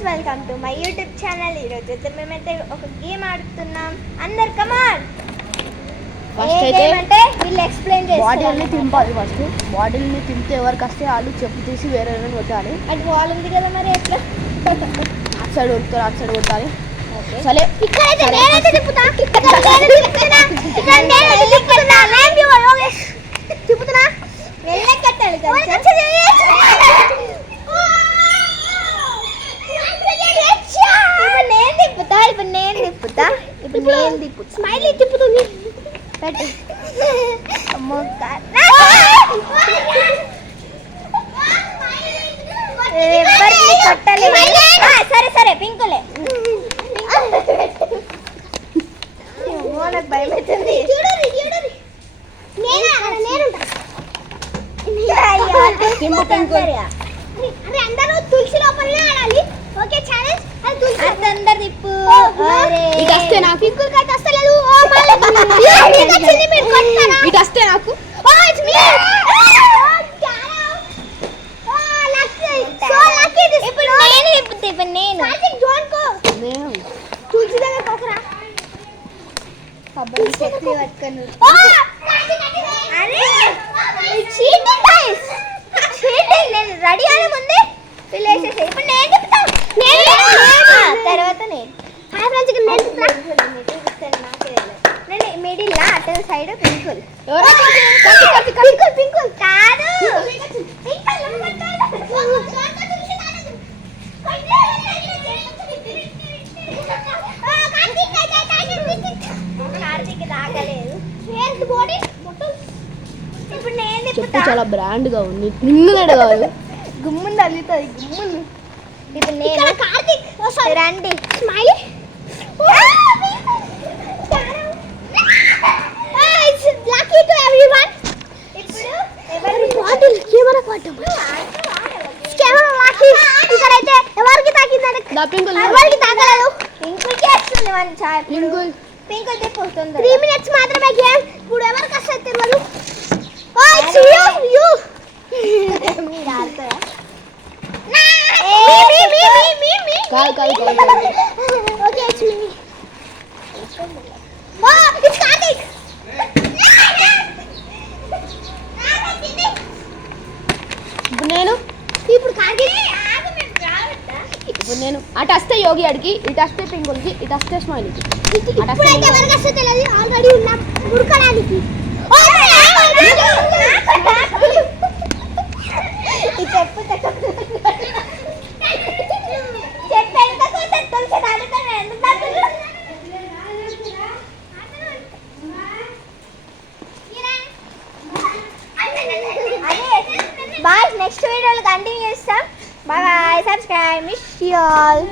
Friends, welcome to my YouTube channel. ఈరోజు అయితే మేమైతే ఒక గేమ్ ఆడుతున్నాం. అందరు కమాన్. ఫస్ట్ అయితే అంటే వీళ్ళు ఎక్స్ప్లెయిన్ చేస్తారు. బాటిల్ని తింపాలి. ఫస్ట్ బాటిల్ని తింటే ఎవరికి వస్తే వాళ్ళు చెప్పు తీసి వేరే కొట్టాలి. అది వాల్ ఉంది కదా, మరి ఎట్లా? అటు సైడ్ కొడతారు, అటు సైడ్ కొట్టాలి. సరే, ఇక్కడైతే నేనైతే తిప్పుతా. తిప్పుతున్నా వెళ్ళెక్కట్టాలి కదా. ఇప్పుడు నేను తిప్పుతా. స్మైలీ తిప్పుతుంది. పెట్టు. సరే సరే, పింకులే. నాకు భయం అవుతుంది. అందరూ తులసి లోపలనే ఆడాలి. Okay, challenge. అందరు తిప్పు. ఇటు వస్తే నాకు పింకులకైతే వస్తలేదు. ఇటు వస్తే నాకు తులసి దగ్గర పోకరా. రెడీ అనే ముందే పిల్లేసేసి ఇప్పుడు నేను చెప్తా. తర్వాత నేను మిడిల్ లా అటు సైడ్ పింకుల్. పింకుల్ కాదు. కార్తీక్ తాగలేదు. ఇప్పుడు నేను చెప్పు చాలా బ్రాండ్ గా ఉంది. నిన్నుదడ కాదు, గుమ్ముంది తల్లుతుంది. గుమ్ముంది. ఇప్పుడు నేను కార్తీక్ రండి. Smiley lucky to everyone. ఇప్పుడు ఎవరి బాటిల్ కెమెరా పట్టం. Camera lucky. ఇక్కడైతే ఎవరికి తాకిందంటే ఎవరికి తాకలేదు. పింకుల్కి వస్తుంది మన చాయ్. పింకుల్ తిప్పుతుంది. 3 minutes మాత్రమే గేమ్. ఇప్పుడు ఎవరికి వస్తుంది తెలియదు. Oh it's you. మీరు ఆడతారా? Okay, it's me. Oh it's Karthik. ఇప్పుడు కార్తీక్. ఇప్పుడు నేను అటు వస్తే యోగి అడిగి, ఇటు వస్తే పింగుల్కి, ఇటు వస్తే స్మైలీకి. ఇప్పుడైతే ఎవరికి వస్తే తెలియదు. ఆల్రెడీ ఉన్నాం ఉడకడానికి. బాయ్. నెక్స్ట్ వీడియోలో కంటిన్యూ చేస్తాం. Bye bye. Subscribe. Miss you all.